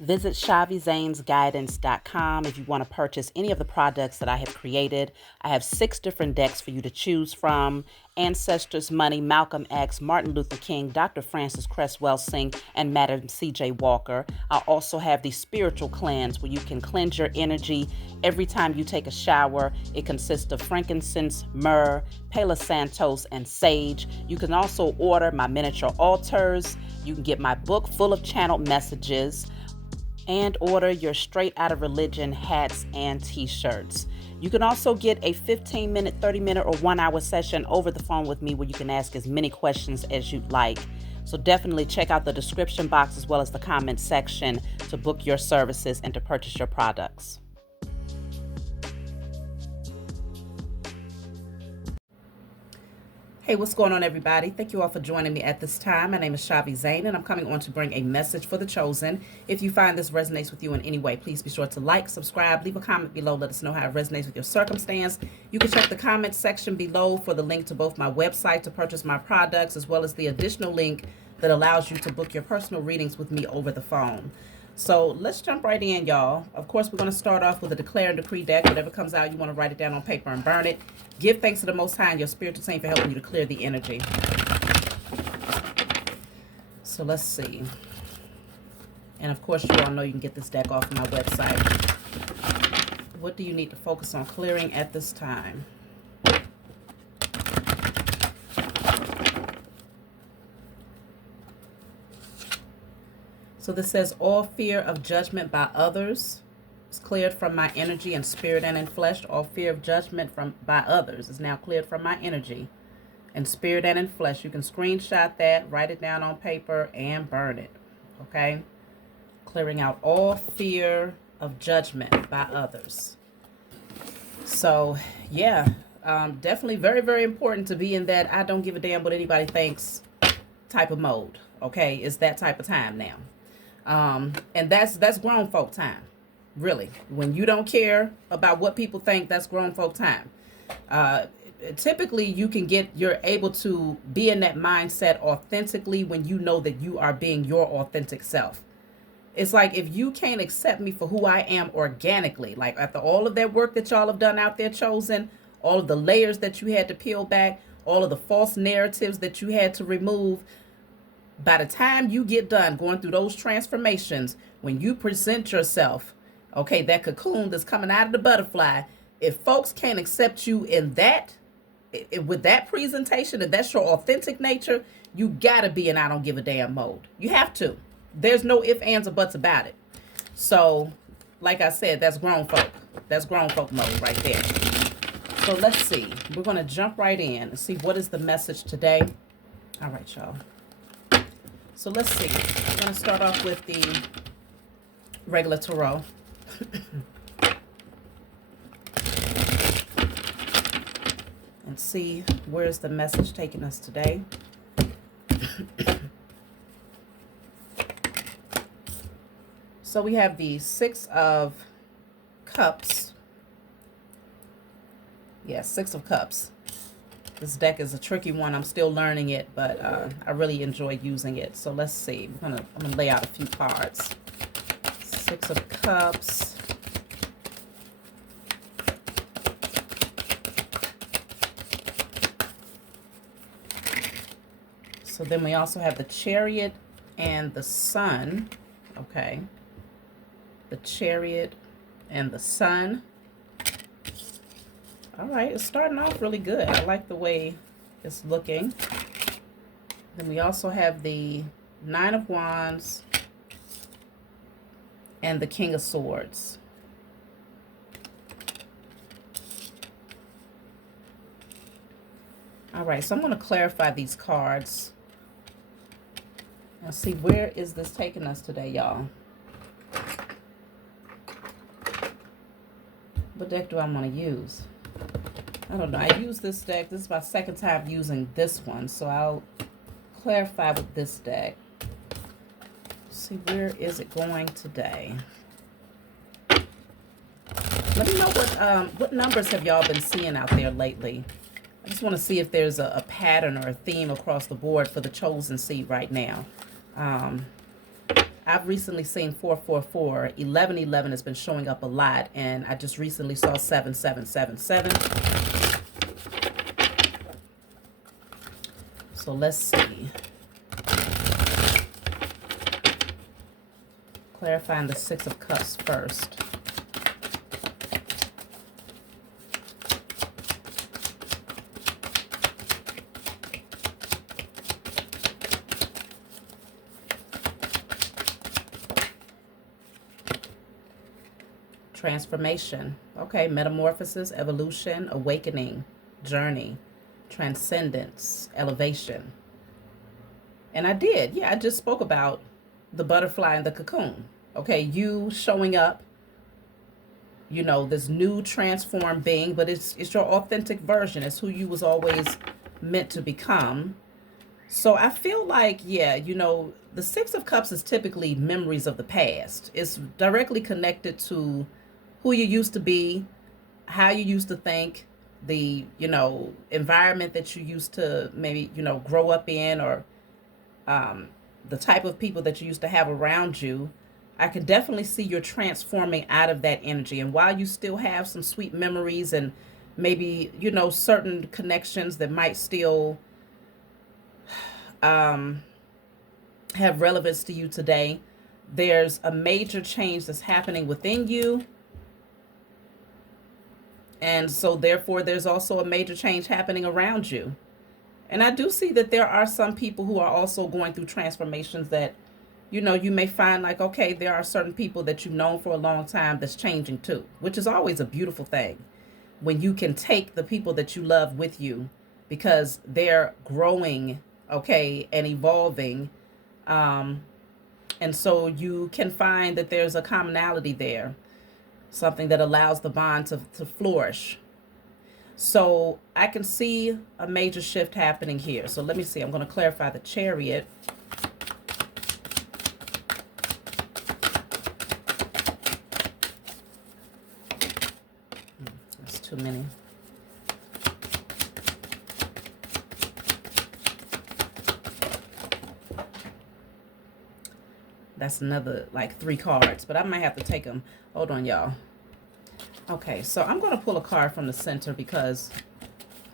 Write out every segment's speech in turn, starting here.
Visit ShaviZanesGuidance.com if you want to purchase any of the products that I have created. I have 6 different decks for you to choose from: Ancestors Money, Malcolm X, Martin Luther King, Dr. Francis Cresswell Singh, and Madam C.J. Walker. I also have the Spiritual Cleanse, where you can cleanse your energy every time you take a shower. It consists of frankincense, myrrh, Palo Santos, and sage. You can also order my miniature altars. You can get my book full of channeled messages, and order your Straight Outta Religion hats and t-shirts. You can also get a 15-minute, 30-minute, or 1-hour session over the phone with me where you can ask as many questions as you'd like. So definitely check out the description box as well as the comment section to book your services and to purchase your products. Hey, what's going on, everybody? Thank you all for joining me at this time. My name is Shavi Zane, and I'm coming on to bring a message for the chosen. If you find this resonates with you in any way, please be sure to like, subscribe, leave a comment below. Let us know how it resonates with your circumstance. You can check the comment section below for the link to both my website to purchase my products, as well as the additional link that allows you to book your personal readings with me over the phone. So let's jump right in, y'all. Of course, we're going to start off with a declare and decree deck. Whatever comes out, you want to write it down on paper and burn it. Give thanks to the Most High and your spiritual team for helping you to clear the energy. So let's see. And of course, you all know you can get this deck off of my website. What do you need to focus on clearing at this time? So this says, all fear of judgment by others is cleared from my energy and spirit and in flesh. All fear of judgment by others is now cleared from my energy and spirit and in flesh. You can screenshot that, write it down on paper, and burn it. Okay? Clearing out all fear of judgment by others. So, yeah, definitely very, very important to be in that I don't give a damn what anybody thinks type of mode. Okay? It's that type of time now. And that's grown folk time, really. When you don't care about what people think, that's grown folk time. Typically you're able to be in that mindset authentically when you know that you are being your authentic self. It's like, if you can't accept me for who I am organically, like after all of that work that y'all have done out there, chosen, all of the layers that you had to peel back, all of the false narratives that you had to remove, by the time you get done going through those transformations, when you present yourself, okay, that cocoon that's coming out of the butterfly, if folks can't accept you in that, with that presentation, and that's your authentic nature, you gotta be in I don't give a damn mode. You have to. There's no ifs, ands, or buts about it. So, like I said, that's grown folk. That's grown folk mode right there. So let's see. We're gonna jump right in and see what is the message today. All right, y'all. So let's see. I'm going to start off with the regular tarot. And see where's the message taking us today. So we have the 6 of Cups. Yeah, 6 of Cups. This deck is a tricky one. I'm still learning it, but I really enjoy using it. So let's see. I'm gonna lay out a few cards. 6 of Cups. So then we also have the Chariot and the Sun. Okay. The Chariot and the Sun. All right, it's starting off really good. I like the way it's looking. Then we also have the 9 of Wands and the King of Swords. All right, so I'm going to clarify these cards. Let's see, where is this taking us today, y'all? What deck do I want to use? I don't know. I use this deck. This is my second time using this one, so I'll clarify with this deck. See, where is it going today? Let me know what numbers have y'all been seeing out there lately. I just want to see if there's a pattern or a theme across the board for the chosen seed right now. I I've recently seen 444. 1111 has been showing up a lot, and I just recently saw 7777. So let's see. Clarifying the Six of Cups first. Transformation. Okay, metamorphosis, evolution, awakening, journey, transcendence, elevation. And I did. Yeah, I just spoke about the butterfly and the cocoon. Okay, you showing up, you know, this new transformed being, but it's your authentic version. It's who you was always meant to become. So I feel like, yeah, you know, the Six of Cups is typically memories of the past. It's directly connected to who you used to be, how you used to think, the, you know, environment that you used to maybe, you know, grow up in, or the type of people that you used to have around you. I could definitely see you're transforming out of that energy. And while you still have some sweet memories and maybe, you know, certain connections that might still have relevance to you today, there's a major change that's happening within you. And so therefore, there's also a major change happening around you. And I do see that there are some people who are also going through transformations that, you know, you may find like, okay, there are certain people that you've known for a long time that's changing too, which is always a beautiful thing when you can take the people that you love with you because they're growing, okay, and evolving. And so you can find that there's a commonality there, something that allows the bond to flourish. So I can see a major shift happening here. So let me see. I'm going to clarify the Chariot. That's too many. That's another like 3 cards, but I might have to take them. Hold on, y'all. Okay, so I'm going to pull a card from the center because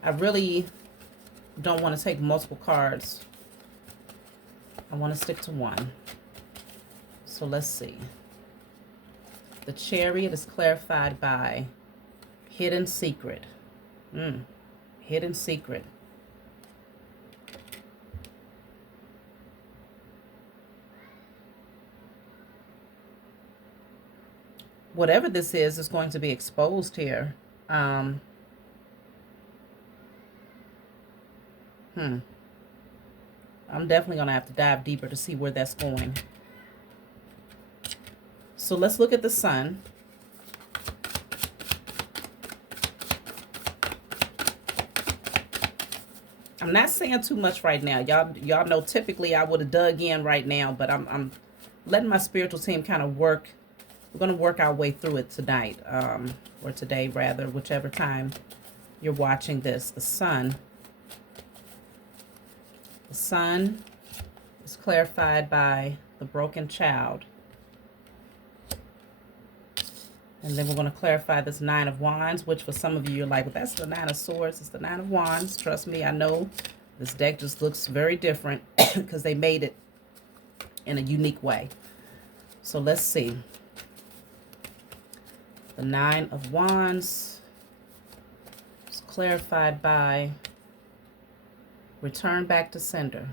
I really don't want to take multiple cards. I want to stick to one. So let's see. The Chariot is clarified by hidden secret. Hidden secret. Whatever this is going to be exposed here. I'm definitely going to have to dive deeper to see where that's going. So let's look at the Sun. I'm not saying too much right now. Y'all know typically I would have dug in right now, but I'm letting my spiritual team kind of work. We're going to work our way through it tonight, or today rather, whichever time you're watching this. The Sun. The Sun is clarified by the broken child. And then we're going to clarify this Nine of Wands, which for some of you, you're like, well, that's the Nine of Swords. It's the Nine of Wands. Trust me, I know this deck just looks very different because they made it in a unique way. So let's see. The Nine of Wands is clarified by return back to sender,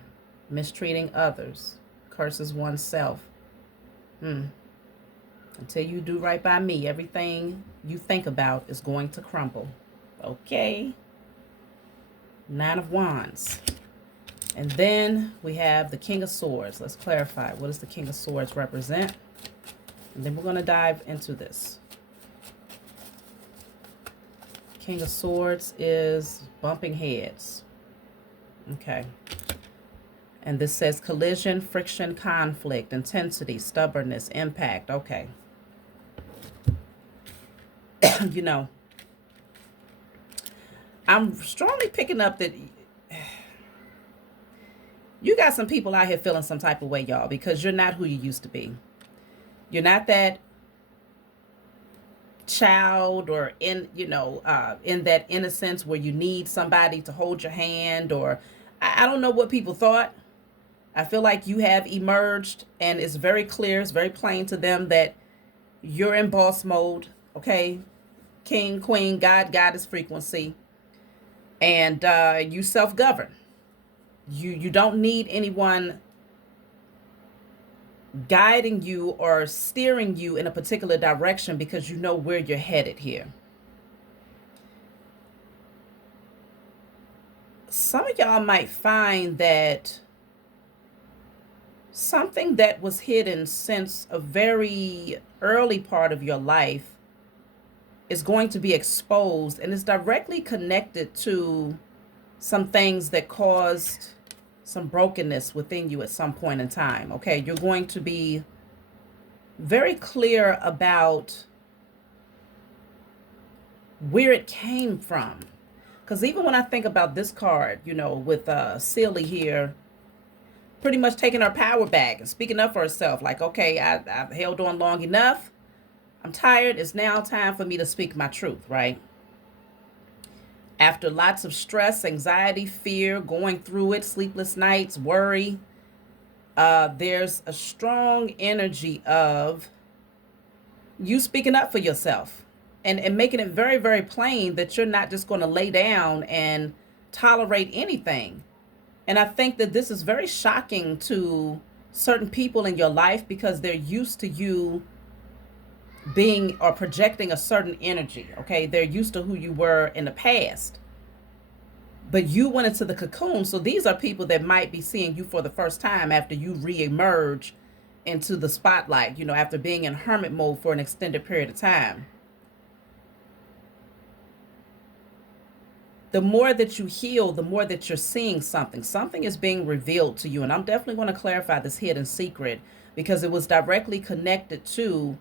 mistreating others, curses oneself. Until you do right by me, everything you think about is going to crumble. Okay. Nine of Wands. And then we have the King of Swords. Let's clarify. What does the King of Swords represent? And then we're going to dive into this. King of Swords is bumping heads. Okay. And this says collision, friction, conflict, intensity, stubbornness, impact. Okay. You know, I'm strongly picking up that You got some people out here feeling some type of way, y'all, because you're not who you used to be. You're not that child or in that innocence where you need somebody to hold your hand, or I don't know what people thought. I feel like you have emerged, and it's very clear, it's very plain to them that you're in boss mode, okay? King, queen, God, goddess frequency, and you self-govern. You don't need anyone guiding you or steering you in a particular direction because you know where you're headed here. Some of y'all might find that something that was hidden since a very early part of your life is going to be exposed, and is directly connected to some things that caused some brokenness within you at some point in time. Okay, you're going to be very clear about where it came from. Because even when I think about this card, with Celie here, pretty much taking her power back and speaking up for herself, like, okay, I've held on long enough. I'm tired. It's now time for me to speak my truth, right? After lots of stress, anxiety, fear, going through it, sleepless nights, worry, there's a strong energy of you speaking up for yourself and making it very, very plain that you're not just going to lay down and tolerate anything. And I think that this is very shocking to certain people in your life because they're used to you being or projecting a certain energy. Okay, they're used to who you were in the past, but you went into the cocoon. So these are people that might be seeing you for the first time after you re-emerge into the spotlight, after being in hermit mode for an extended period of time. The more that you heal, the more that you're seeing something is being revealed to you. And I'm definitely going to clarify this hidden secret because it was directly connected to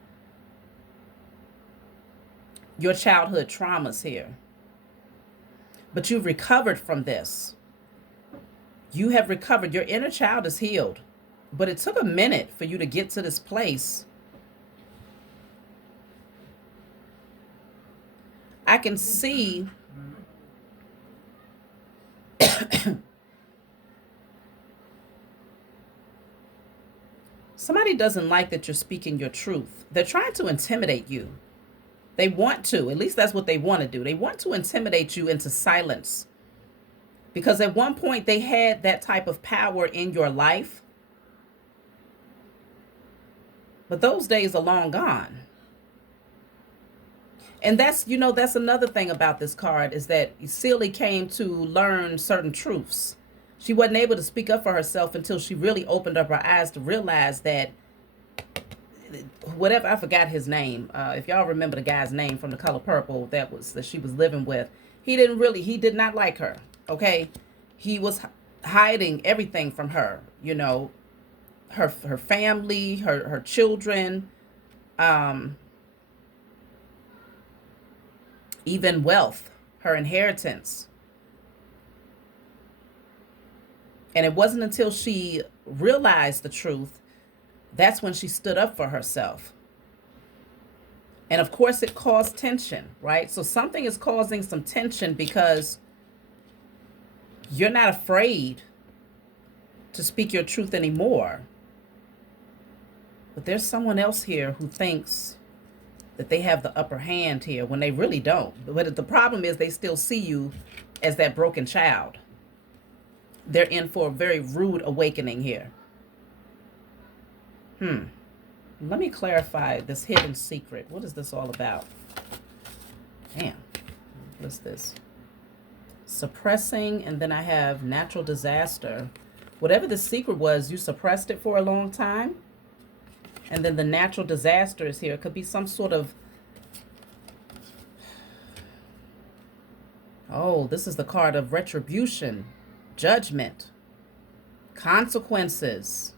your childhood traumas here. But you've recovered from this. You have recovered. Your inner child is healed. But it took a minute for you to get to this place. I can see somebody doesn't like that you're speaking your truth. They're trying to intimidate you. They want to, at least that's what they want to do. They want to intimidate you into silence. Because at one point they had that type of power in your life. But those days are long gone. And that's another thing about this card is that Celie came to learn certain truths. She wasn't able to speak up for herself until she really opened up her eyes to realize that whatever, I forgot his name. If y'all remember the guy's name from The Color Purple that she was living with, he did not like her. Okay. He was hiding everything from her, her family, her children, even wealth, her inheritance. And it wasn't until she realized the truth that's when she stood up for herself. And of course it caused tension, right? So something is causing some tension because you're not afraid to speak your truth anymore. But there's someone else here who thinks that they have the upper hand here when they really don't. But the problem is they still see you as that broken child. They're in for a very rude awakening here. Let me clarify this hidden secret. What is this all about? Damn. What's this? Suppressing, and then I have natural disaster. Whatever the secret was, you suppressed it for a long time. And then the natural disaster is here. It could be some sort of... Oh, this is the card of retribution, judgment, consequences.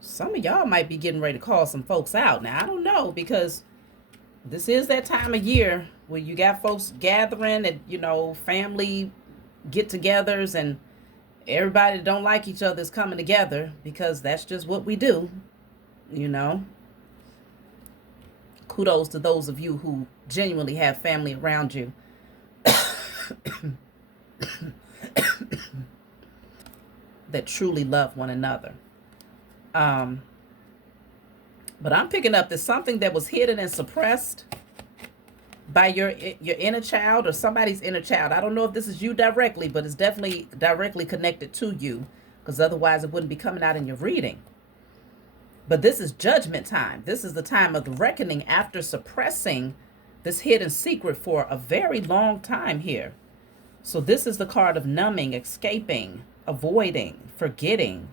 Some of y'all might be getting ready to call some folks out. Now, I don't know, because this is that time of year where you got folks gathering at, family get-togethers, and everybody that don't like each other is coming together because that's just what we do, you know. Kudos to those of you who genuinely have family around you that truly love one another. But I'm picking up that something that was hidden and suppressed by your inner child or somebody's inner child. I don't know if this is you directly, but it's definitely directly connected to you, because otherwise it wouldn't be coming out in your reading. But this is judgment time. This is the time of the reckoning after suppressing this hidden secret for a very long time here. So this is the card of numbing, escaping, avoiding, forgetting.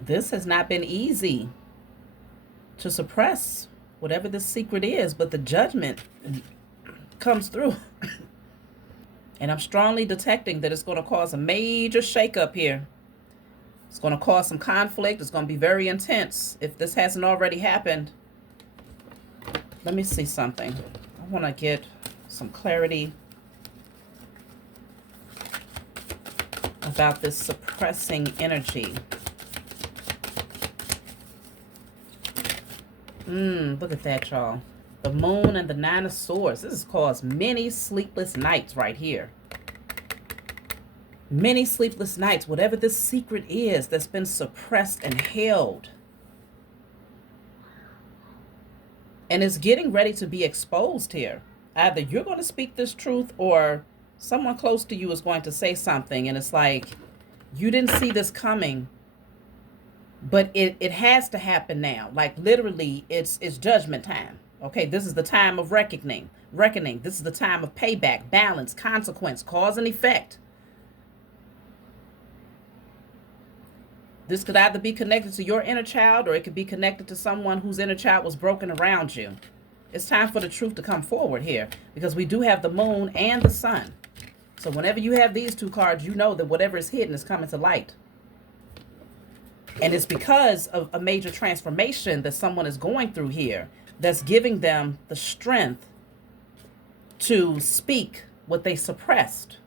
This has not been easy to suppress whatever this secret is, but the judgment comes through. And I'm strongly detecting that it's going to cause a major shakeup here. It's going to cause some conflict. It's going to be very intense if this hasn't already happened. Let me see something. I want to get some clarity about this suppressing energy. Look at that, y'all. The moon and the 9 of swords. This has caused many sleepless nights right here. Many sleepless nights, whatever this secret is that's been suppressed and held. And it's getting ready to be exposed here. Either you're going to speak this truth or someone close to you is going to say something. And it's like, you didn't see this coming, but it has to happen now. Like literally, it's judgment time. Okay, this is the time of reckoning. This is the time of payback, balance, consequence, cause and effect. This could either be connected to your inner child or it could be connected to someone whose inner child was broken around you. It's time for the truth to come forward here, because we do have the moon and the sun. So whenever you have these two cards, you know that whatever is hidden is coming to light. And it's because of a major transformation that someone is going through here that's giving them the strength to speak what they suppressed.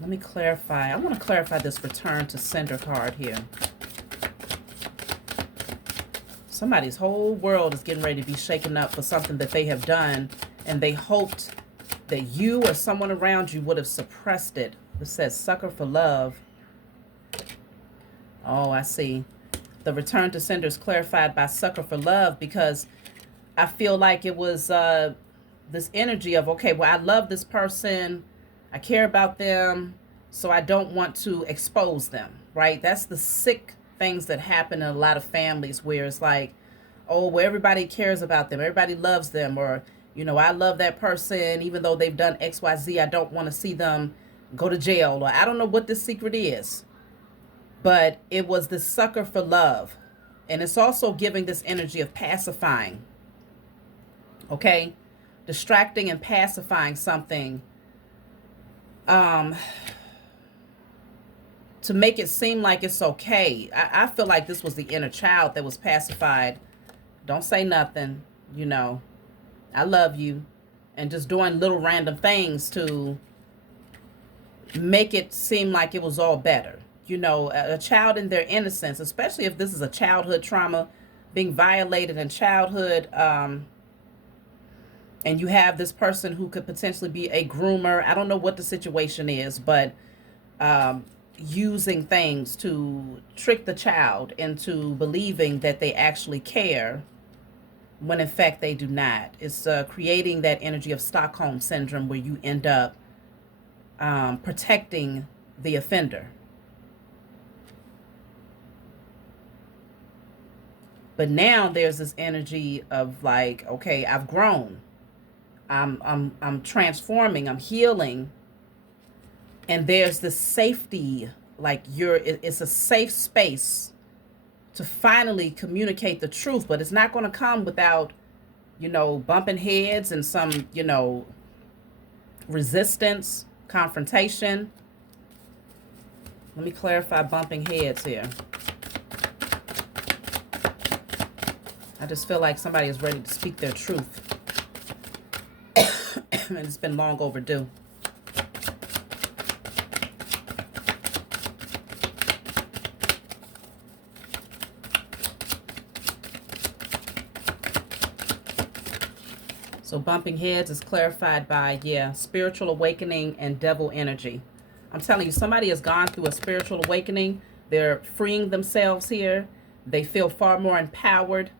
Let me clarify. I want to clarify this return to sender card here. Somebody's whole world is getting ready to be shaken up for something that they have done, and they hoped that you or someone around you would have suppressed it. It says sucker for love. Oh, I see. The return to sender is clarified by sucker for love, because I feel like it was this energy of, okay, well, I love this person. I care about them, so I don't want to expose them, right? That's the sick things that happen in a lot of families, where it's like, oh, well, everybody cares about them. Everybody loves them. Or, you know, I love that person, even though they've done X, Y, Z. I don't want to see them go to jail. Or I don't know what this secret is, but it was this sucker for love. And it's also giving this energy of pacifying, okay? Distracting and pacifying something, to make it seem like it's okay. I feel like this was the inner child that was pacified. Don't say nothing, you know, I love you. And just doing little random things to make it seem like it was all better. You know, a child in their innocence, especially if this is a childhood trauma, being violated in childhood, and you have this person who could potentially be a groomer. I don't know what the situation is, but using things to trick the child into believing that they actually care, when in fact they do not. It's creating that energy of Stockholm syndrome, where you end up protecting the offender. But now there's this energy of like, okay, I've grown. I'm transforming, I'm healing. And there's this safety, like it's a safe space to finally communicate the truth, but it's not going to come without, you know, bumping heads and some, you know, resistance, confrontation. Let me clarify bumping heads here. I just feel like somebody is ready to speak their truth. And it's been long overdue. So bumping heads is clarified by, spiritual awakening and devil energy. I'm telling you, somebody has gone through a spiritual awakening. They're freeing themselves here. They feel far more empowered.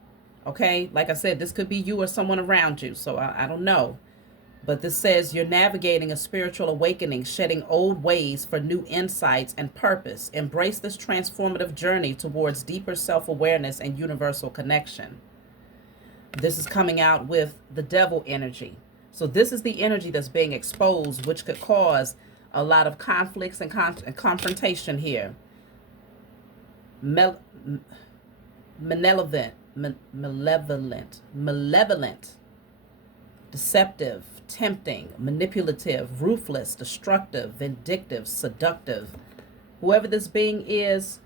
Okay, like I said, this could be you or someone around you. So I don't know. But this says you're navigating a spiritual awakening, shedding old ways for new insights and purpose. Embrace this transformative journey towards deeper self-awareness and universal connection. This is coming out with the devil energy. So this is the energy that's being exposed, which could cause a lot of conflicts and confrontation here. Malevolent, deceptive, tempting, manipulative, ruthless, destructive, vindictive, seductive. Whoever this being is,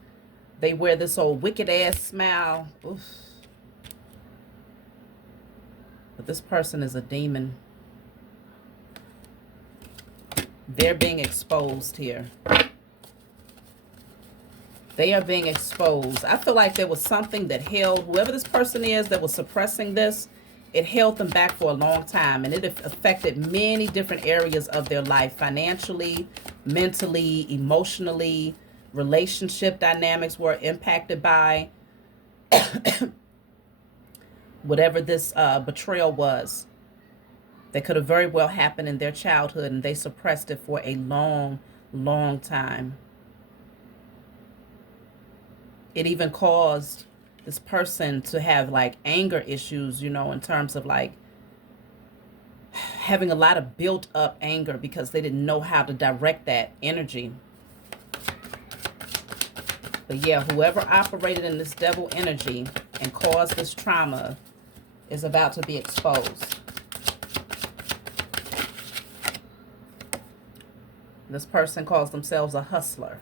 they wear this old wicked ass smile. Oof. But this person is a demon. They're being exposed here. They are being exposed. I feel like there was something that held, whoever this person is that was suppressing this, it held them back for a long time. And it affected many different areas of their life. Financially, mentally, emotionally, relationship dynamics were impacted by whatever this betrayal was. That could have very well happened in their childhood, and they suppressed it for a long, long time. It even caused this person to have like anger issues, you know, in terms of like having a lot of built up anger because they didn't know how to direct that energy. But yeah, whoever operated in this devil energy and caused this trauma is about to be exposed. This person calls themselves a hustler.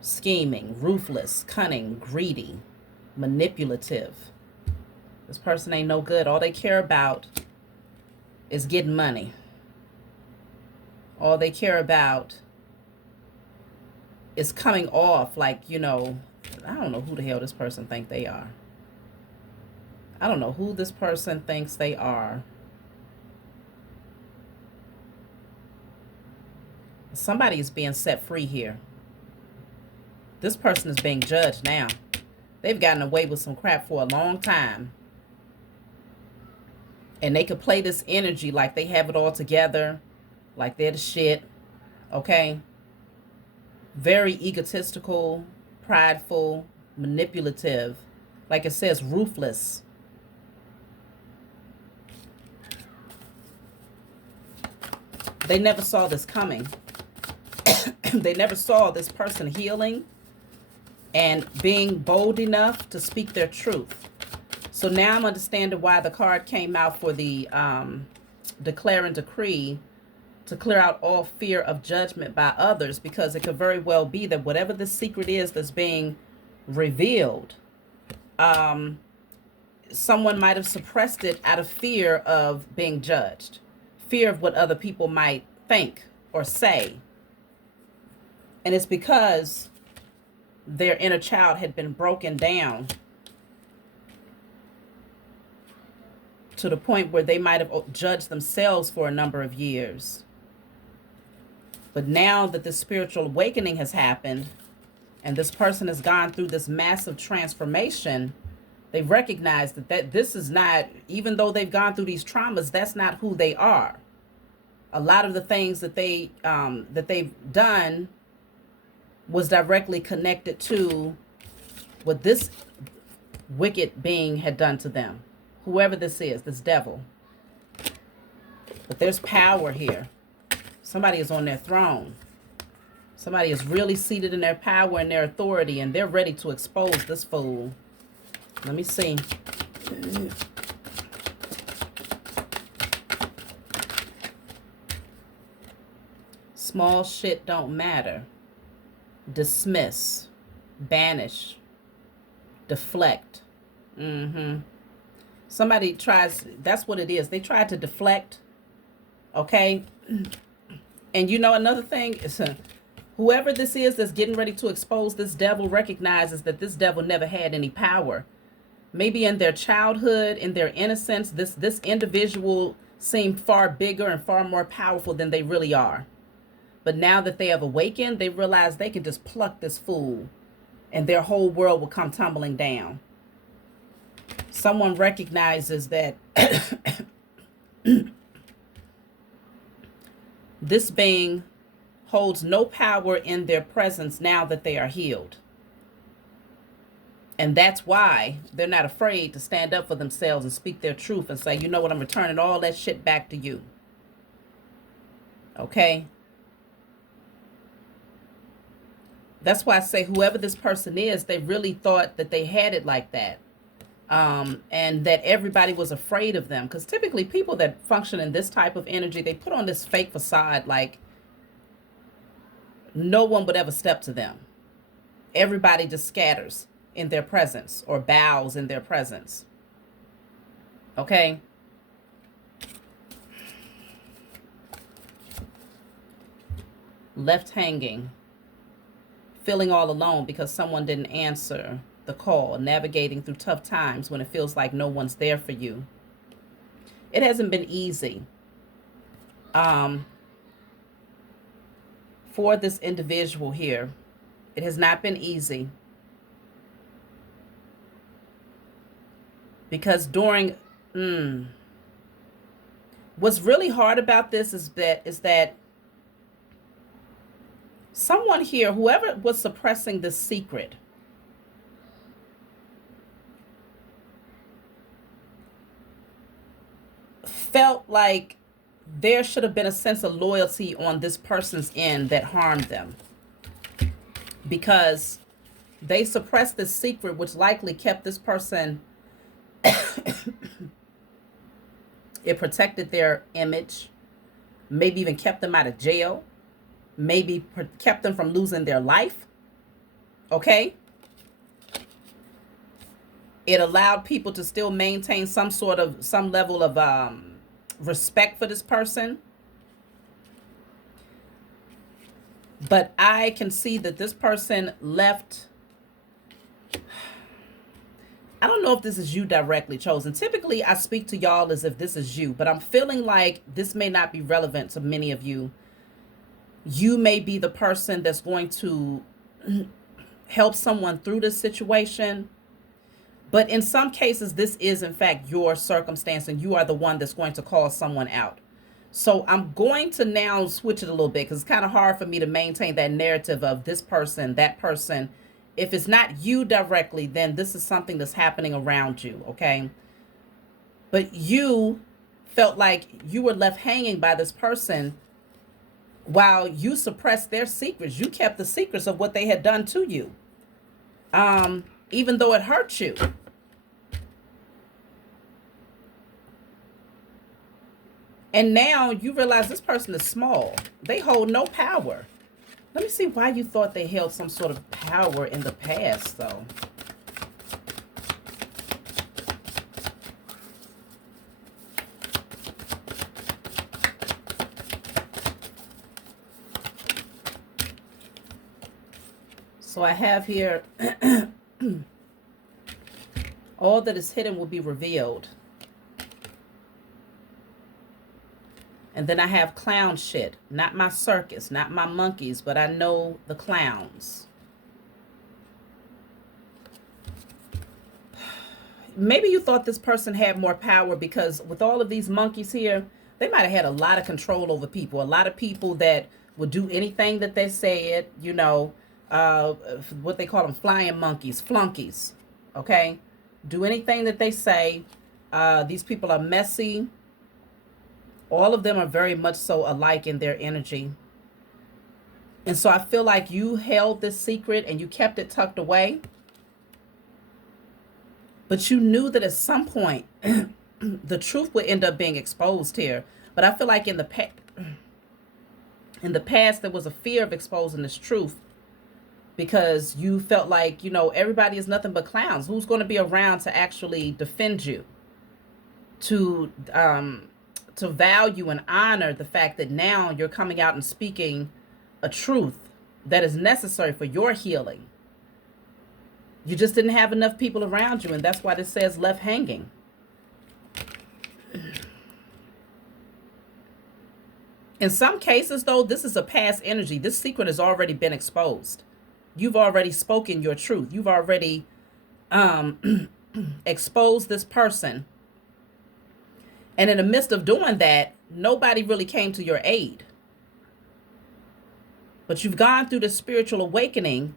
Scheming, ruthless, cunning, greedy, manipulative. This person ain't no good. All they care about is getting money. All they care about is coming off like, you know, I don't know who the hell this person think they are. I don't know who this person thinks they are. Somebody is being set free here. This person is being judged now. They've gotten away with some crap for a long time. And they could play this energy like they have it all together, like they're the shit, okay? Very egotistical, prideful, manipulative. Like it says, ruthless. They never saw this coming. They never saw this person healing and being bold enough to speak their truth. So now I'm understanding why the card came out for the declare and decree to clear out all fear of judgment by others, because it could very well be that whatever the secret is that's being revealed, someone might have suppressed it out of fear of being judged, fear of what other people might think or say. And it's because their inner child had been broken down to the point where they might have judged themselves for a number of years. But now that this spiritual awakening has happened and this person has gone through this massive transformation, they've recognized that this is not, even though they've gone through these traumas, that's not who they are. A lot of the things that they've done was directly connected to what this wicked being had done to them. Whoever this is, this devil. But there's power here. Somebody is on their throne. Somebody is really seated in their power and their authority, and they're ready to expose this fool. Let me see. Small shit don't matter. dismiss, banish, deflect. Somebody tries, that's what it is. They try to deflect, okay? And you know, another thing is whoever this is that's getting ready to expose this devil recognizes that this devil never had any power. Maybe in their childhood, in their innocence, this individual seemed far bigger and far more powerful than they really are. But now that they have awakened, they realize they can just pluck this fool and their whole world will come tumbling down. Someone recognizes that this being holds no power in their presence now that they are healed. And that's why they're not afraid to stand up for themselves and speak their truth and say, you know what, I'm returning all that shit back to you. Okay? That's why I say whoever this person is, they really thought that they had it like that. And that everybody was afraid of them. Because typically people that function in this type of energy, they put on this fake facade like no one would ever step to them. Everybody just scatters in their presence or bows in their presence. Okay? Left hanging. Feeling all alone because someone didn't answer the call. Navigating through tough times when it feels like no one's there for you. It hasn't been easy. For this individual here, it has not been easy. Because during, what's really hard about this is that someone here, whoever was suppressing this secret, felt like there should have been a sense of loyalty on this person's end that harmed them. Because they suppressed this secret, which likely kept this person, it protected their image, maybe even kept them out of jail, maybe kept them from losing their life. Okay? It allowed people to still maintain some level of respect for this person. But I can see that this person left. I don't know if this is you directly chosen. Typically, I speak to y'all as if this is you, but I'm feeling like this may not be relevant to many of you. You may be the person that's going to help someone through this situation. But in some cases, this is, in fact, your circumstance, and you are the one that's going to call someone out. So I'm going to now switch it a little bit because it's kind of hard for me to maintain that narrative of this person, that person. If it's not you directly, then this is something that's happening around you, okay? But you felt like you were left hanging by this person while you suppressed their secrets. You kept the secrets of what they had done to you, even though it hurt you. And now you realize this person is small. They hold no power. Let me see why you thought they held some sort of power in the past, though. So I have here, all that is hidden will be revealed. And then I have clown shit. Not my circus, not my monkeys, but I know the clowns. Maybe you thought this person had more power because with all of these monkeys here, they might have had a lot of control over people. A lot of people that would do anything that they said, you know, what they call them, flying monkeys, flunkies, okay? Do anything that they say. These people are messy. All of them are very much so alike in their energy. And so I feel like you held this secret and you kept it tucked away. But you knew that at some point, the truth would end up being exposed here. But I feel like in the past, there was a fear of exposing this truth. because you felt like, everybody is nothing but clowns. Who's going to be around to actually defend you, to value and honor the fact that now you're coming out and speaking a truth that is necessary for your healing? You just didn't have enough people around you, and that's why this says left hanging. In some cases, though, this is a past energy. This secret has already been exposed. You've already spoken your truth. You've already exposed this person. And in the midst of doing that, nobody really came to your aid. But you've gone through this spiritual awakening,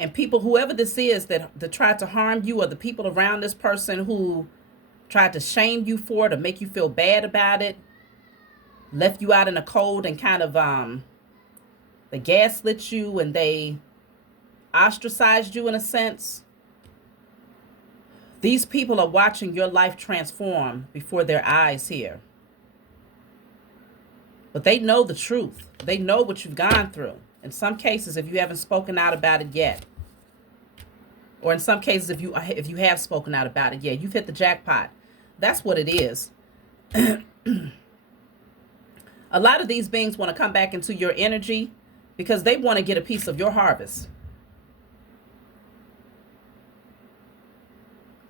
and people, whoever this is that tried to harm you, or the people around this person who tried to shame you for it or make you feel bad about it, left you out in the cold and kind of they gaslit you and they ostracized you in a sense. These people are watching your life transform before their eyes here. But they know the truth. They know what you've gone through. In some cases, if you haven't spoken out about it yet, or in some cases, if you have spoken out about it, yeah, you've hit the jackpot. That's what it is. A lot of these beings want to come back into your energy because they want to get a piece of your harvest.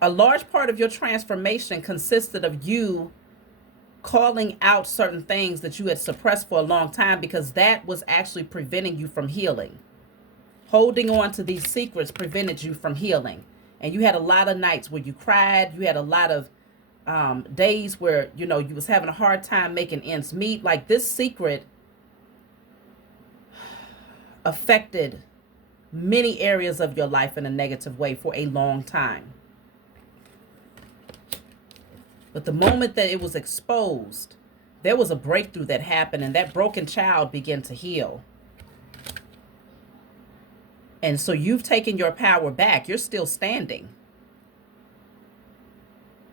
A large part of your transformation consisted of you calling out certain things that you had suppressed for a long time, because that was actually preventing you from healing. Holding on to these secrets prevented you from healing. And you had a lot of nights where you cried. You had a lot of days where, you was having a hard time making ends meet. Like, this secret affected many areas of your life in a negative way for a long time. But the moment that it was exposed, there was a breakthrough that happened, and that broken child began to heal. And so you've taken your power back. You're still standing.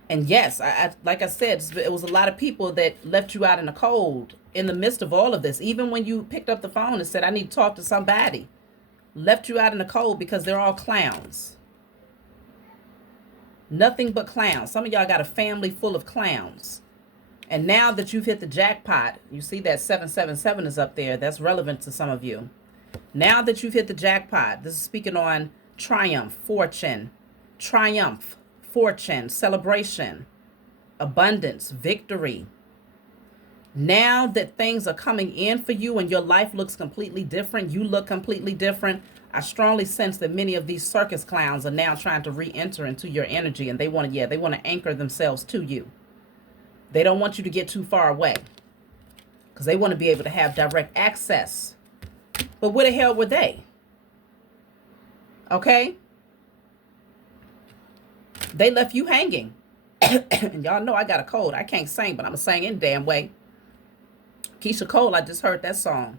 And yes, I like I said, it was a lot of people that left you out in the cold in the midst of all of this. Even when you picked up the phone and said, I need to talk to somebody, left you out in the cold because they're all clowns. Nothing but clowns. Some of y'all got a family full of clowns. And now that you've hit the jackpot, you see that 777 is up there. That's relevant to some of you. Now that you've hit the jackpot, this is speaking on triumph, fortune, celebration, abundance, victory. Now that things are coming in for you and your life looks completely different, you look completely different, I strongly sense that many of these circus clowns are now trying to re-enter into your energy, and they want to anchor themselves to you. They don't want you to get too far away because they want to be able to have direct access. But where the hell were they? Okay? They left you hanging. And y'all know I got a cold. I can't sing, but I'm going to sing in damn way. Keisha Cole, I just heard that song.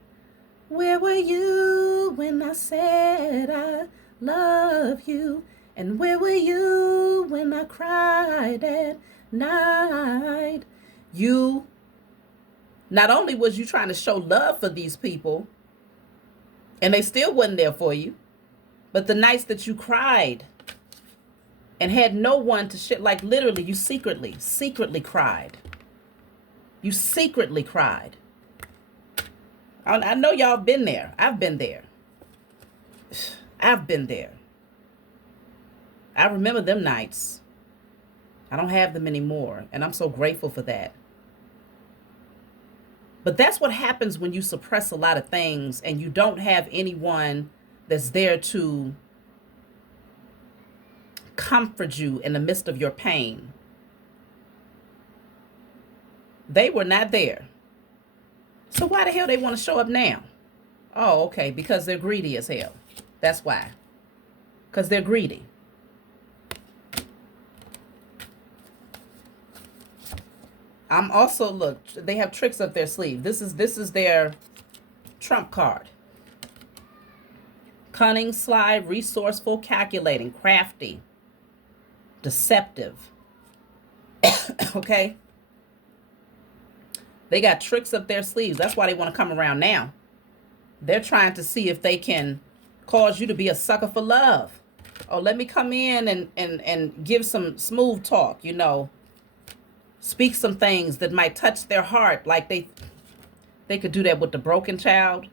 Where were you when I said I love you? And where were you when I cried at night? You, not only was you trying to show love for these people, and they still wasn't there for you, but the nights that you cried and had no one to shit, like literally you secretly cried. You secretly cried. I know y'all been there. I've been there. I've been there. I remember them nights. I don't have them anymore, and I'm so grateful for that. But that's what happens when you suppress a lot of things and you don't have anyone that's there to comfort you in the midst of your pain. They were not there. So why the hell they want to show up now? Oh, okay, because they're greedy as hell. That's why. Because they're greedy. I'm also, look, they have tricks up their sleeve. This is their trump card. Cunning, sly, resourceful, calculating, crafty, deceptive. Okay? They got tricks up their sleeves. That's why they want to come around now. They're trying to see if they can cause you to be a sucker for love. Oh, let me come in and give some smooth talk, speak some things that might touch their heart, like they could do that with the broken child,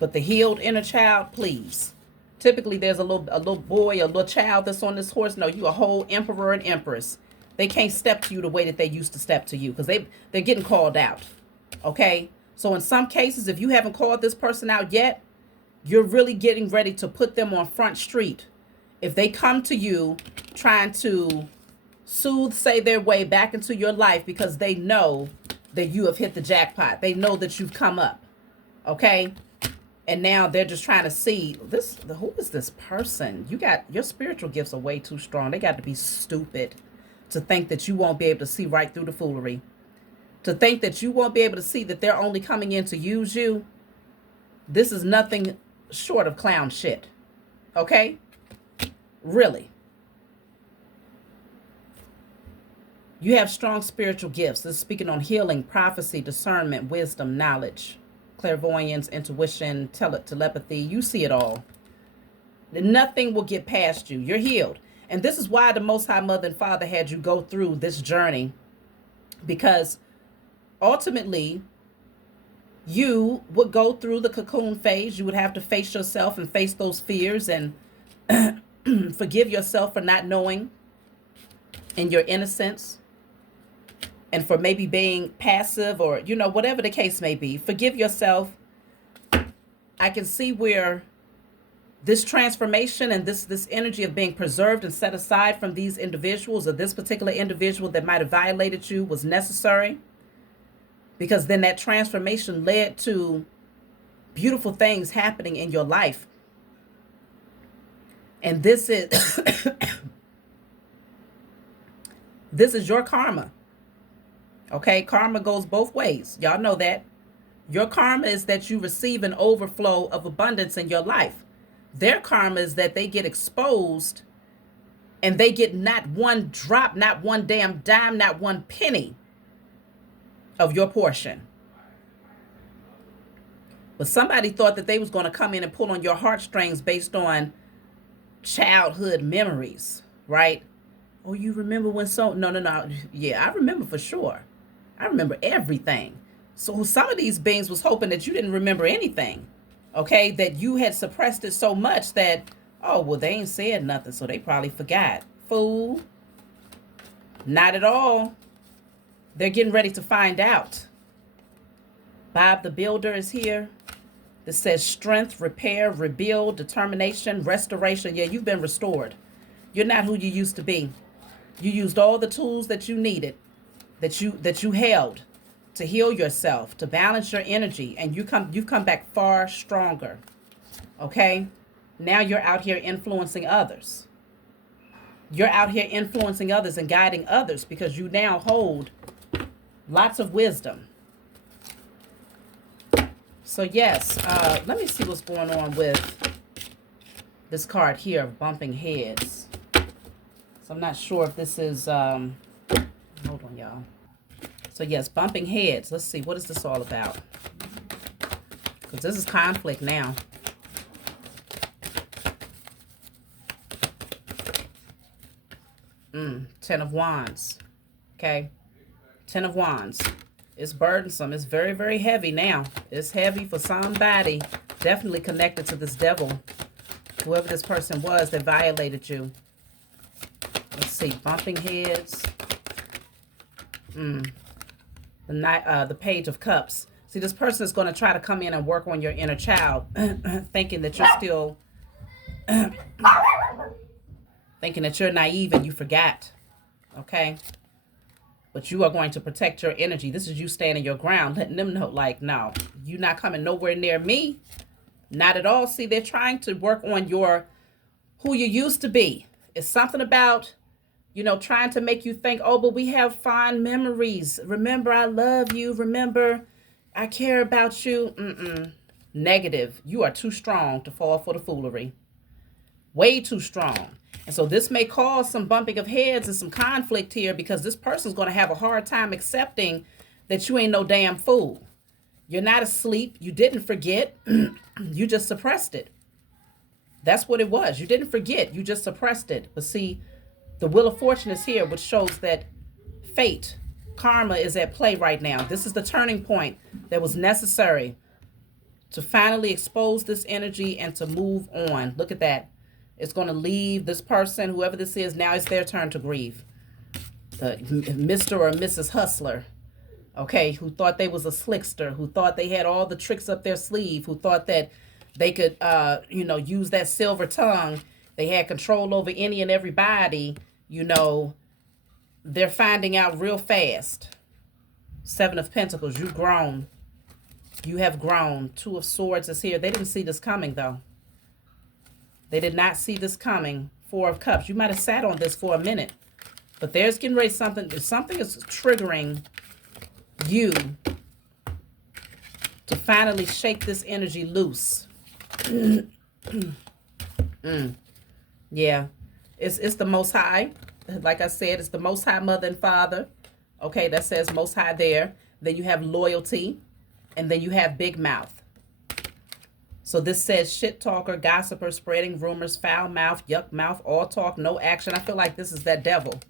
but the healed inner child, please. Typically, there's a little boy, a little child that's on this horse. No, you a whole emperor and empress. They can't step to you the way that they used to step to you because they're getting called out. Okay? So in some cases, if you haven't called this person out yet, you're really getting ready to put them on Front Street. If they come to you trying to say their way back into your life because they know that you have hit the jackpot. They know that you've come up. Okay? And now they're just trying to see who is this person? Your spiritual gifts are way too strong. They got to be stupid to think that you won't be able to see right through the foolery. To think that you won't be able to see that they're only coming in to use you. This is nothing short of clown shit. Okay? Really. You have strong spiritual gifts. This is speaking on healing, prophecy, discernment, wisdom, knowledge, clairvoyance, intuition, telepathy. You see it all. Nothing will get past you. You're healed. And this is why the Most High Mother and Father had you go through this journey. Because ultimately, you would go through the cocoon phase. You would have to face yourself and face those fears and forgive yourself for not knowing in your innocence. And for maybe being passive or, whatever the case may be. Forgive yourself. I can see where this transformation and this energy of being preserved and set aside from these individuals or this particular individual that might have violated you was necessary. Because then that transformation led to beautiful things happening in your life. And this is this is your karma. Okay, karma goes both ways. Y'all know that. Your karma is that you receive an overflow of abundance in your life. Their karma is that they get exposed and they get not one drop, not one damn dime, not one penny of your portion. But somebody thought that they was going to come in and pull on your heartstrings based on childhood memories, right? Oh, you remember when No. Yeah, I remember for sure. I remember everything. So some of these beings was hoping that you didn't remember anything. Okay, that you had suppressed it so much that, oh, well, they ain't said nothing, so they probably forgot. Fool. Not at all. They're getting ready to find out. Bob the Builder is here. This says strength, repair, rebuild, determination, restoration. Yeah, you've been restored. You're not who you used to be. You used all the tools that you needed, that you held to heal yourself, to balance your energy, and you've come back far stronger. Okay? Now you're out here influencing others. You're out here influencing others and guiding others because you now hold lots of wisdom. So yes, let me see what's going on with this card here of bumping heads. So I'm not sure if this is, hold on, y'all. So yes, bumping heads. Let's see, what is this all about? Because this is conflict now. Ten of Wands. Okay. Ten of Wands. It's burdensome. It's very, very heavy now. It's heavy for somebody. Definitely connected to this devil. Whoever this person was that violated you. Let's see. Bumping heads. The Page of Cups. See, this person is going to try to come in and work on your inner child. Thinking that you're still... thinking that you're naive and you forgot. Okay? But you are going to protect your energy. This is you standing your ground, letting them know, like, no, you're not coming nowhere near me. Not at all. See, they're trying to work on who you used to be. It's something about, trying to make you think, oh, but we have fond memories. Remember, I love you. Remember, I care about you. Negative. You are too strong to fall for the foolery. Way too strong. And so this may cause some bumping of heads and some conflict here because this person's going to have a hard time accepting that you ain't no damn fool. You're not asleep. You didn't forget. You just suppressed it. That's what it was. You didn't forget. You just suppressed it. But see, the Wheel of Fortune is here, which shows that fate, karma is at play right now. This is the turning point that was necessary to finally expose this energy and to move on. Look at that. It's going to leave this person, whoever this is, now it's their turn to grieve. The Mr. or Mrs. Hustler, okay, who thought they was a slickster, who thought they had all the tricks up their sleeve, who thought that they could, use that silver tongue. They had control over any and everybody. They're finding out real fast. Seven of Pentacles, you've grown. You have grown. Two of Swords is here. They didn't see this coming, though. They did not see this coming. Four of Cups. You might have sat on this for a minute. But there's getting ready something. Something is triggering you to finally shake this energy loose. Yeah. It's the Most High. Like I said, it's the Most High Mother and Father. Okay, that says Most High there. Then you have loyalty. And then you have big mouth. So this says shit talker, gossiper, spreading rumors, foul mouth, yuck mouth, all talk, no action. I feel like this is that devil.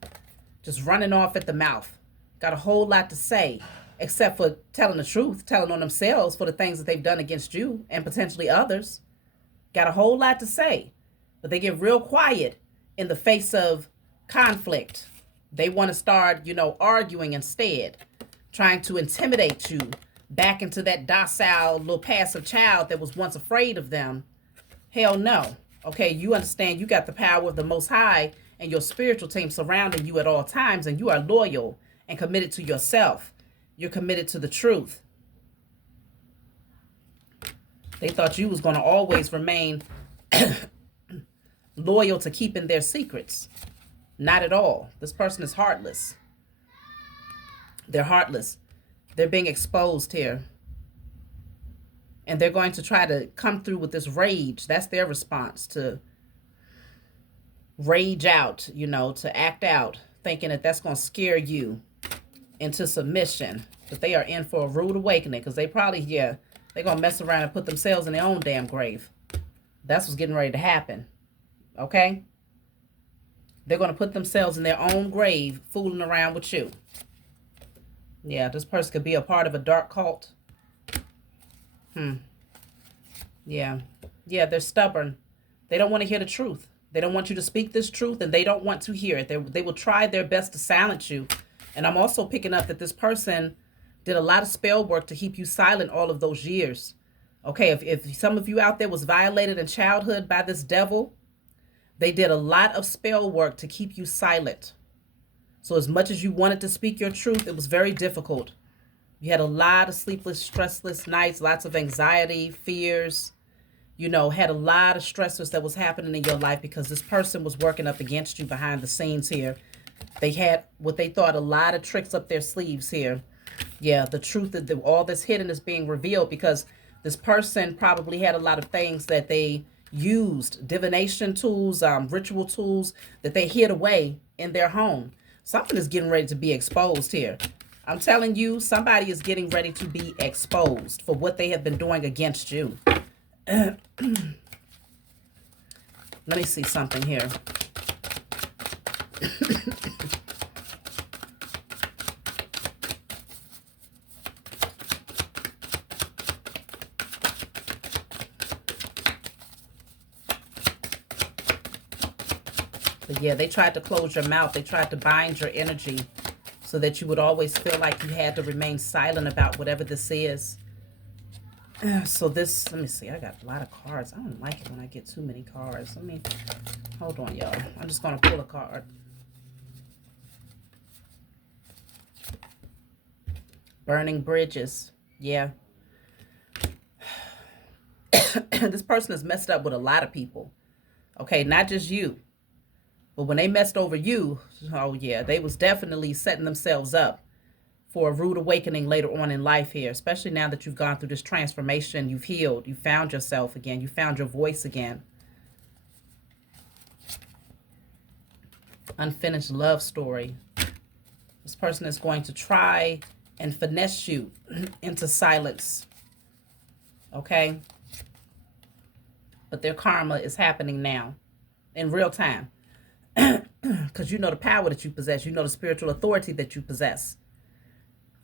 Just running off at the mouth. Got a whole lot to say. Except for telling the truth, telling on themselves for the things that they've done against you and potentially others. Got a whole lot to say. But they get real quiet in the face of conflict. They want to start, arguing instead. Trying to intimidate you back into that docile little passive child that was once afraid of them. Hell no. Okay, you understand you got the power of the Most High and your spiritual team surrounding you at all times, and you are loyal and committed to yourself. You're committed to the truth. They thought you was going to always remain loyal to keeping their secrets. Not at all. This person is heartless. They're heartless. They're being exposed here. And they're going to try to come through with this rage. That's their response, to rage out, to act out, thinking that that's going to scare you into submission. But they are in for a rude awakening, because they probably, they're going to mess around and put themselves in their own damn grave. That's what's getting ready to happen. Okay? They're going to put themselves in their own grave fooling around with you. Yeah, this person could be a part of a dark cult. Yeah. Yeah, they're stubborn. They don't want to hear the truth. They don't want you to speak this truth, and they don't want to hear it. They will try their best to silence you. And I'm also picking up that this person did a lot of spell work to keep you silent all of those years. Okay, if some of you out there was violated in childhood by this devil, they did a lot of spell work to keep you silent. So as much as you wanted to speak your truth, it was very difficult. You had a lot of sleepless, stressless nights, lots of anxiety, fears, had a lot of stressors that was happening in your life because this person was working up against you behind the scenes here. They had what they thought a lot of tricks up their sleeves here. Yeah, the truth that all this hidden is being revealed because this person probably had a lot of things that they used, divination tools, ritual tools that they hid away in their home. Something is getting ready to be exposed here. I'm telling you, somebody is getting ready to be exposed for what they have been doing against you. Let me see something here. But yeah, they tried to close your mouth. They tried to bind your energy so that you would always feel like you had to remain silent about whatever this is. So this, let me see. I got a lot of cards. I don't like it when I get too many cards. Hold on, y'all. I'm just going to pull a card. Burning bridges. Yeah. This person has messed up with a lot of people. Okay, not just you. But when they messed over you, oh yeah, they was definitely setting themselves up for a rude awakening later on in life here, especially now that you've gone through this transformation, you've healed, you found yourself again, you found your voice again. Unfinished love story. This person is going to try and finesse you into silence. Okay? but their karma is happening now in real time. Because you know the power that you possess, you know the spiritual authority that you possess.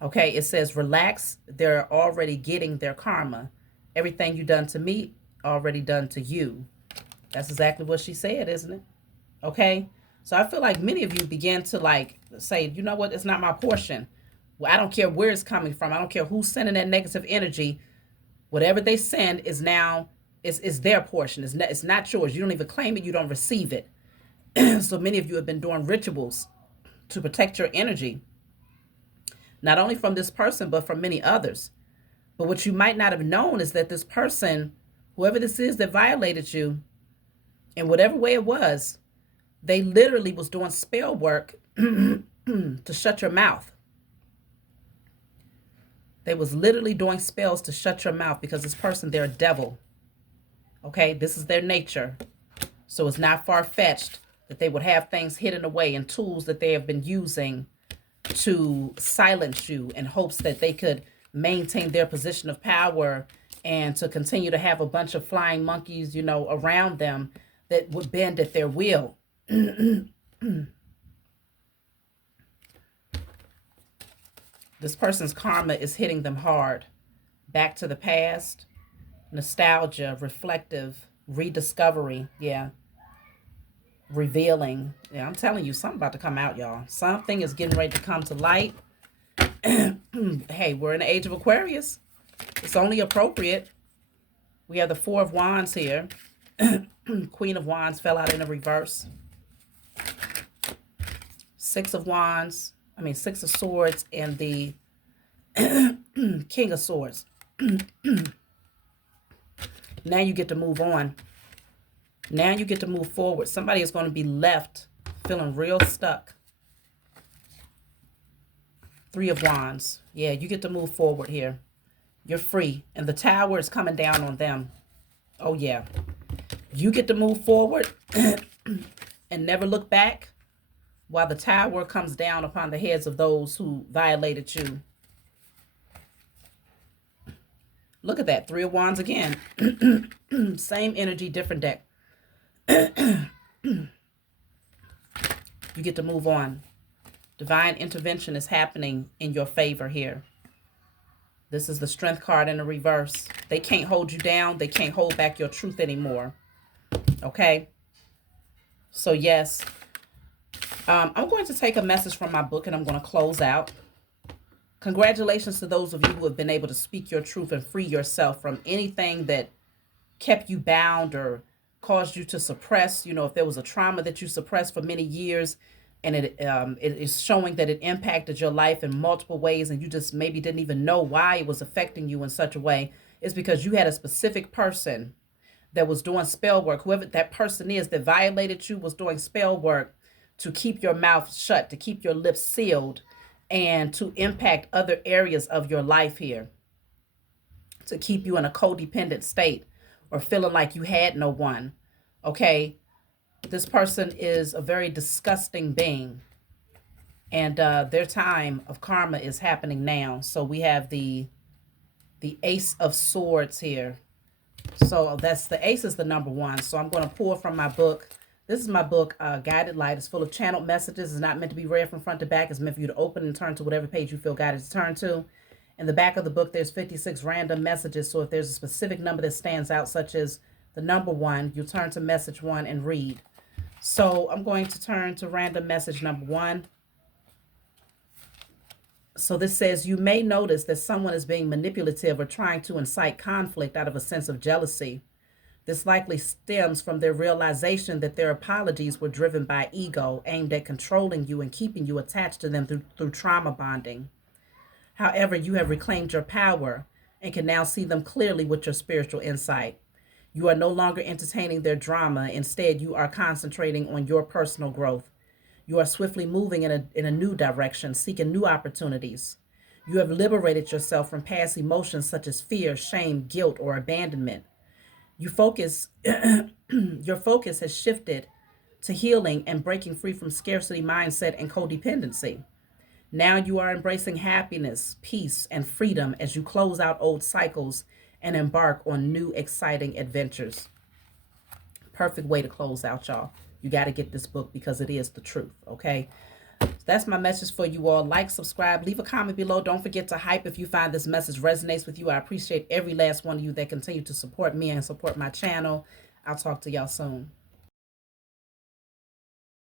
Okay, it says relax, they're already getting their karma. Everything you done to me, already done to you. That's exactly what she said, isn't it? Okay, so I feel like many of you begin to like say, you know what, it's not my portion. Well, I don't care where it's coming from, I don't care who's sending that negative energy. Whatever they send is now is their portion. It's not yours. You don't even claim it, you don't receive it. So many of you have been doing rituals to protect your energy, not only from this person, but from many others. But what you might not have known is that this person, whoever this is that violated you, in whatever way it was, they literally was doing spell work to shut your mouth. They was literally doing spells to shut your mouth because this person, they're a devil. Okay, this is their nature. So it's not far-fetched that they would have things hidden away and tools that they have been using to silence you in hopes that they could maintain their position of power and to continue to have a bunch of flying monkeys, you know, around them that would bend at their will. This person's karma is hitting them hard. Back to the past, nostalgia, reflective, rediscovery, yeah, revealing. Yeah, I'm telling you, something about to come out, y'all. Something is getting ready to come to light. Hey, we're in the age of Aquarius. It's only appropriate. We have the Four of Wands here. Queen of Wands fell out in the reverse. Six of Swords, and the King of Swords. Now you get to move on. Now you get to move forward. Somebody is going to be left feeling real stuck. Three of Wands. Yeah, you get to move forward here. You're free. And the tower is coming down on them. Oh, yeah. You get to move forward and never look back while the tower comes down upon the heads of those who violated you. Look at that. Three of Wands again. Same energy, different deck. You get to move on. Divine intervention is happening in your favor here. This is the Strength card in the reverse. They can't hold you down. They can't hold back your truth anymore. Okay? So, yes. I'm going to take a message from my book and I'm going to close out. Congratulations to those of you who have been able to speak your truth and free yourself from anything that kept you bound or caused you to suppress. You know, if there was a trauma that you suppressed for many years and it is showing that it impacted your life in multiple ways and you just maybe didn't even know why it was affecting you in such a way, it's because you had a specific person that was doing spell work. Whoever that person is that violated you was doing spell work to keep your mouth shut, to keep your lips sealed, and to impact other areas of your life here, to keep you in a codependent state or feeling like you had no one. Okay, this person is a very disgusting being, and their time of karma is happening now. So we have the Ace of Swords here. So that's the Ace is the number one. So I'm going to pull from my book. This is my book, Guided Light. It's full of channeled messages. It's not meant to be read from front to back. It's meant for you to open and turn to whatever page you feel guided to turn to. In the back of the book, there's 56 random messages. So if there's a specific number that stands out, such as the number 1, you turn to message 1 and read. So I'm going to turn to random message number 1. So this says, you may notice that someone is being manipulative or trying to incite conflict out of a sense of jealousy. This likely stems from their realization that their apologies were driven by ego, aimed at controlling you and keeping you attached to them through trauma bonding. However, you have reclaimed your power and can now see them clearly with your spiritual insight. You are no longer entertaining their drama. Instead, you are concentrating on your personal growth. You are swiftly moving in a new direction, seeking new opportunities. You have liberated yourself from past emotions such as fear, shame, guilt, or abandonment. Your focus has shifted to healing and breaking free from scarcity mindset and codependency. Now you are embracing happiness, peace, and freedom as you close out old cycles and embark on new exciting adventures. Perfect way to close out, y'all. You got to get this book because it is the truth, okay? So that's my message for you all. Like, subscribe, leave a comment below. Don't forget to hype if you find this message resonates with you. I appreciate every last one of you that continue to support me and support my channel. I'll talk to y'all soon.